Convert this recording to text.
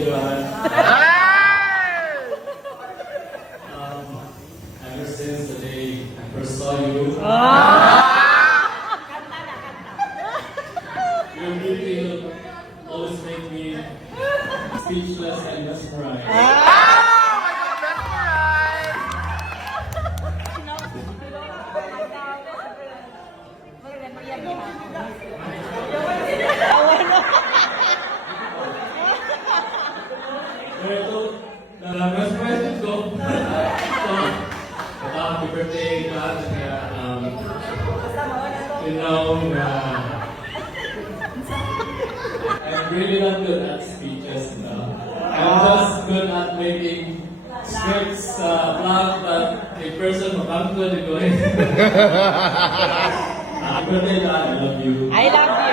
Ever since the day I first saw you, your beauty will always make me speechless and mesmerized. Ito, mesmerized ko. So, happy birthday, God. Kaya, you know, I'm really not good at speeches, no? I'm just good at making scripts, plans that a person who comes to the going. Happy birthday, God. I love you. I love you.